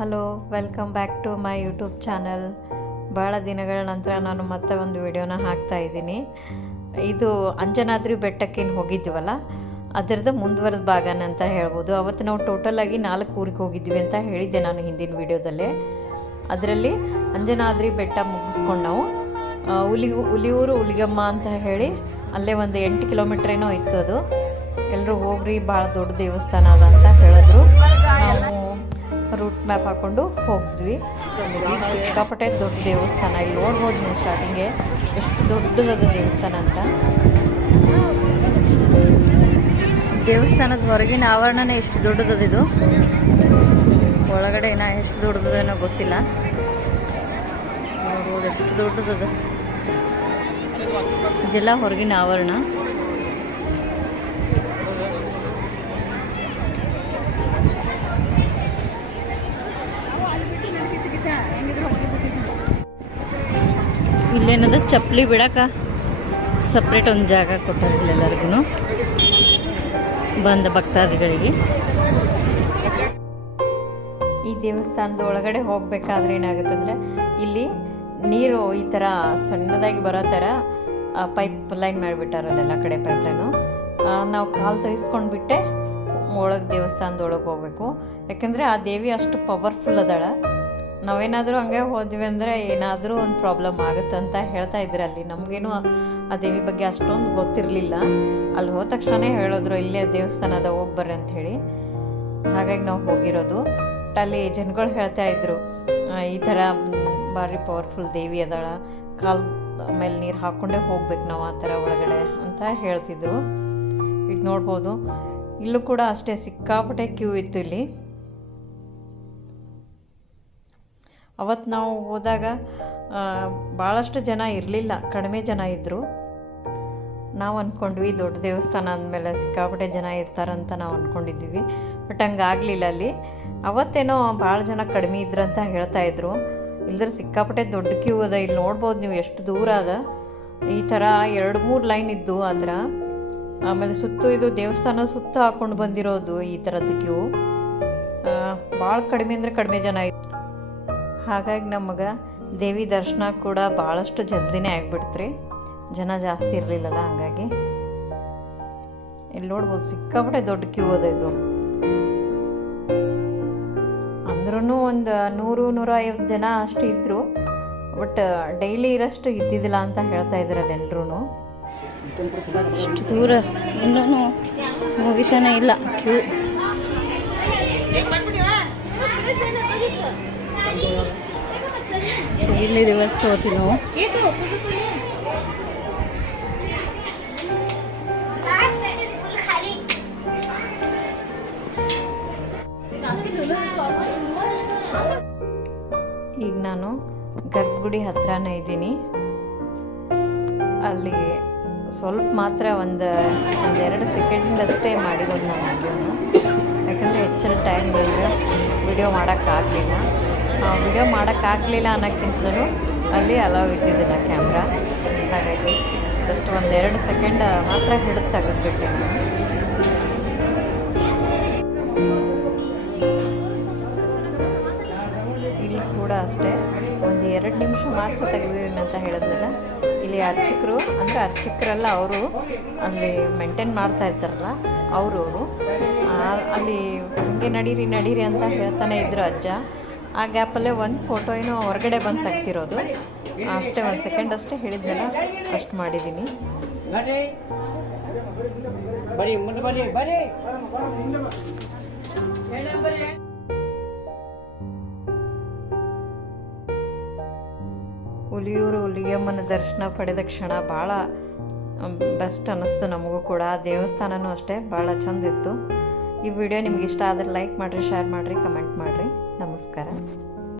Hello, welcome back to my YouTube channel. ಭಾಳ ದಿನಗಳ ನಂತರ ನಾನು ಮತ್ತೆ ಒಂದು ವಿಡಿಯೋನ ಹಾಕ್ತಾ ಇದ್ದೀನಿ. ಇದು ಅಂಜನಾದ್ರಿ ಬೆಟ್ಟಕ್ಕೇನು ಹೋಗಿದ್ವಲ್ಲ, ಅದರದ್ದು ಮುಂದುವರೆದ ಭಾಗನ ಅಂತ ಹೇಳ್ಬೋದು. ಅವತ್ತು ನಾವು ಟೋಟಲಾಗಿ ನಾಲ್ಕು ಊರಿಗೆ ಹೋಗಿದ್ವಿ ಅಂತ ಹೇಳಿದ್ದೆ ನಾನು ಹಿಂದಿನ ವಿಡಿಯೋದಲ್ಲೇ. ಅದರಲ್ಲಿ ಅಂಜನಾದ್ರಿ ಬೆಟ್ಟ ಮುಗಿಸ್ಕೊಂಡು ನಾವು ಹುಲಿ ಹುಲಿ, ಹುಲಿಯೂರು ಹುಲಿಗಮ್ಮ ಅಂತ ಹೇಳಿ ಅಲ್ಲೇ ಒಂದು ಎಂಟು ಕಿಲೋಮೀಟ್ರೇನೋ ಇತ್ತು ಅದು. ಎಲ್ಲರೂ ಹೋಗ್ರಿ, ಭಾಳ ದೊಡ್ಡ ದೇವಸ್ಥಾನ ಅದ ಅಂತ ಹೇಳಿದ್ರು. ನಾವು ರೂಟ್ ಮ್ಯಾಪ್ ಹಾಕ್ಕೊಂಡು ಹೋಗಿದ್ವಿ ಸಿಕ್ಕಾಪಟ್ಟೆ ದೊಡ್ಡ ದೇವಸ್ಥಾನ. ಇಲ್ಲಿ ನೋಡ್ಬೋದು ನೀವು ಸ್ಟಾರ್ಟಿಂಗೆ ಎಷ್ಟು ದೊಡ್ಡದಾದ ದೇವಸ್ಥಾನ ಅಂತ. ದೇವಸ್ಥಾನದ ಹೊರಗಿನ ಆವರಣನೇ ಎಷ್ಟು ದೊಡ್ಡದದ ಇದು? ಒಳಗಡೆ ಇನ್ನ ಎಷ್ಟು ದೊಡ್ಡದೇನೋ ಗೊತ್ತಿಲ್ಲ. ನೋಡ್ಬೋದು ಎಷ್ಟು ದೊಡ್ಡದದ. ಇದೆಲ್ಲ ಹೊರಗಿನ ಆವರಣ. ಇಲ್ಲೇನದ? ಚಪ್ಪಲಿ ಬಿಡಕ ಸಪ್ರೇಟ್ ಒಂದು ಜಾಗ ಕೊಟ್ಟಿರಲಿಲ್ಲ ಎಲ್ಲರಿಗೂ ಬಂದ ಭಕ್ತಾದಿಗಳಿಗೆ. ಈ ದೇವಸ್ಥಾನದ ಒಳಗಡೆ ಹೋಗ್ಬೇಕಾದ್ರೆ ಏನಾಗುತ್ತಂದ್ರೆ, ಇಲ್ಲಿ ನೀರು ಈ ಥರ ಸಣ್ಣದಾಗಿ ಬರೋ ಥರ ಪೈಪ್ ಲೈನ್ ಮಾಡಿಬಿಟ್ಟಾರಲ್ಲೆಲ್ಲ ಕಡೆ ಪೈಪ್ ಲೈನು ನಾವು ಕಾಲು ತೆಗೆಸ್ಕೊಂಡು ಬಿಟ್ಟೆ ಒಳಗೆ ದೇವಸ್ಥಾನದೊಳಗೆ ಹೋಗ್ಬೇಕು. ಯಾಕಂದರೆ ಆ ದೇವಿ ಅಷ್ಟು ಪವರ್ಫುಲ್ ಅದಾಳ. ನಾವೇನಾದರೂ ಹಂಗೆ ಹೋದ್ವಿ ಅಂದರೆ ಏನಾದರೂ ಒಂದು ಪ್ರಾಬ್ಲಮ್ ಆಗುತ್ತೆ ಅಂತ ಹೇಳ್ತಾ ಇದ್ರು ಅಲ್ಲಿ. ನಮಗೇನು ಆ ದೇವಿ ಬಗ್ಗೆ ಅಷ್ಟೊಂದು ಗೊತ್ತಿರಲಿಲ್ಲ. ಅಲ್ಲಿ ಹೋದ ತಕ್ಷಣ ಹೇಳಿದ್ರು, ಇಲ್ಲೇ ದೇವಸ್ಥಾನದ ಅದ ಹೋಗಿ ಬರ್ರಿ ಅಂತ ಹೇಳಿ. ಹಾಗಾಗಿ ನಾವು ಹೋಗಿರೋದು. ಅಲ್ಲಿ ಜನಗಳು ಹೇಳ್ತಾ ಇದ್ರು ಈ ಥರ ಭಾರಿ ಪವರ್ಫುಲ್ ದೇವಿ ಅದಾಳ. ಕಾಲು ಆಮೇಲೆ ನೀರು ಹಾಕ್ಕೊಂಡೇ ಹೋಗ್ಬೇಕು ನಾವು ಆ ಥರ ಒಳಗಡೆ ಅಂತ ಹೇಳ್ತಿದ್ರು. ಇದು ನೋಡ್ಬೋದು. ಇಲ್ಲೂ ಕೂಡ ಅಷ್ಟೇ, ಸಿಕ್ಕಾಪಟ್ಟೆ ಕ್ಯೂ ಇತ್ತು ಇಲ್ಲಿ. ಅವತ್ತು ನಾವು ಹೋದಾಗ ಭಾಳಷ್ಟು ಜನ ಇರಲಿಲ್ಲ, ಕಡಿಮೆ ಜನ ಇದ್ದರು ನಾವು ಅಂದ್ಕೊಂಡ್ವಿ ದೊಡ್ಡ ದೇವಸ್ಥಾನ ಅಂದಮೇಲೆ ಸಿಕ್ಕಾಪಟ್ಟೆ ಜನ ಇರ್ತಾರಂತ ನಾವು ಅಂದ್ಕೊಂಡಿದ್ವಿ ಬಟ್ ಹಂಗಾಗಲಿಲ್ಲ ಅಲ್ಲಿ. ಅವತ್ತೇನೋ ಭಾಳ ಜನ ಕಡಿಮೆ ಇದ್ರಂತ ಹೇಳ್ತಾ ಇದ್ರು. ಇಲ್ದ್ರೆ ಸಿಕ್ಕಾಪಟ್ಟೆ ದೊಡ್ಡ ಕ್ಯೂ ಅದ ಇಲ್ಲಿ ನೋಡ್ಬೋದು ನೀವು ಎಷ್ಟು ದೂರ ಅದ. ಈ ಥರ ಎರಡು ಮೂರು ಲೈನ್ ಇದ್ದು ಅದರ ಆಮೇಲೆ ಸುತ್ತು ಇದು ದೇವಸ್ಥಾನ ಸುತ್ತ ಹಾಕೊಂಡು ಬಂದಿರೋದು ಈ ಥರದ ಕ್ಯೂ. ಭಾಳ ಕಡಿಮೆ ಅಂದರೆ ಕಡಿಮೆ ಜನ ಹಾಗಾಗಿ ನಮಗೆ ದೇವಿ ದರ್ಶನ ಕೂಡ ಭಾಳಷ್ಟು ಜಲ್ದಿನೇ ಆಗಿಬಿಡ್ತ್ರಿ. ಜನ ಜಾಸ್ತಿ ಇರಲಿಲ್ಲಲ್ಲ ಹಂಗಾಗಿ. ಇಲ್ಲಿ ನೋಡ್ಬೋದು ಸಿಕ್ಕಾಬಿಟ್ಟೆ ದೊಡ್ಡ ಕ್ಯೂ ಅದ ಇದು. ಅಂದ್ರೂ ಒಂದು ನೂರು ನೂರ ಐವತ್ತು ಜನ ಅಷ್ಟು ಇದ್ದರು ಬಟ್ ಡೈಲಿ ಇರೋಷ್ಟು ಇದ್ದಿದ್ದಿಲ್ಲ ಅಂತ ಹೇಳ್ತಾ ಇದ್ರಲ್ಲ ಎಲ್ಲರೂ ಇಷ್ಟು ದೂರ ಇನ್ನೂ ಮುಗಿತಾನೆ ಇಲ್ಲ ಕ್ಯೂ ಇಲ್ಲಿ ರಿವರ್ಸ್ ತಗೋತೀವಿ ನಾವು. ಈಗ ನಾನು ಗರ್ಭಗುಡಿ ಹತ್ರನೇ ಇದ್ದೀನಿ. ಅಲ್ಲಿ ಸ್ವಲ್ಪ ಮಾತ್ರ ಒಂದು ಒಂದೆರಡು ಸೆಕೆಂಡ್ ಅಷ್ಟೇ ಮಾಡಿರೋದು ನಾನು. ಯಾಕಂದರೆ ಹೆಚ್ಚಿನ ಟೈಮ್ ವಿಡಿಯೋ ಮಾಡೋಕ್ಕಾಗಲಿಲ್ಲ. ವಿಡಿಯೋ ಮಾಡೋಕ್ಕಾಗಲಿಲ್ಲ ಅನ್ನೋಕ್ಕಿಂತಲೂ ಅಲ್ಲಿ ಅಲೌ ಇದ್ದಿದ್ದಿಲ್ಲ ಕ್ಯಾಮ್ರಾ ಹಾಗಾಗಿ ಜಸ್ಟ್ ಒಂದೆರಡು ಸೆಕೆಂಡ್ ಮಾತ್ರ ಹಿಡಿದು ತೆಗೆದುಬಿಟ್ಟೆ ನಾನು. ಇಲ್ಲಿ ಕೂಡ ಅಷ್ಟೇ, ಒಂದು ಎರಡು ನಿಮಿಷ ಮಾತ್ರ ತೆಗೆದಿದ್ದೀನಿ ಅಂತ ಹೇಳಿದ್ನಲ್ಲ. ಇಲ್ಲಿ ಅರ್ಚಕರು, ಅಂದರೆ ಅರ್ಚಕರೆಲ್ಲ ಅವರು ಅಲ್ಲಿ ಮೇಂಟೈನ್ ಮಾಡ್ತಾ ಇರ್ತಾರಲ್ಲ ಅವರು ಅಲ್ಲಿ ಹಿಂಗೆ ನಡೀರಿ ನಡೀರಿ ಅಂತ ಹೇಳ್ತಾನೆ ಇದ್ರು ಅಜ್ಜ. ಆ ಗ್ಯಾಪಲ್ಲೇ ಒಂದು ಫೋಟೋ ಏನೋ ಹೊರಗಡೆ ಬಂದು ತೆಗ್ತಿರೋದು ಅಷ್ಟೇ ಒಂದು ಸೆಕೆಂಡ್ ಅಷ್ಟೇ ಹೇಳಿದ್ನಲ್ಲ ಅಷ್ಟು ಮಾಡಿದ್ದೀನಿ ಹುಲಿಯೂರು ಹುಲಿಯಮ್ಮನ ದರ್ಶನ ಪಡೆದ ಕ್ಷಣ ಭಾಳ ಬೆಸ್ಟ್ ಅನ್ನಿಸ್ತು ನಮಗೂ ಕೂಡ. ಆ ದೇವಸ್ಥಾನನೂ ಅಷ್ಟೇ ಭಾಳ ಚಂದ ಇತ್ತು. ಈ ವಿಡಿಯೋ ನಿಮ್ಗೆ ಇಷ್ಟ ಆದರೆ ಲೈಕ್ ಮಾಡಿರಿ ಶೇರ್ ಮಾಡಿರಿ ಕಮೆಂಟ್ ಮಾಡಿರಿ. നമസ്കാരം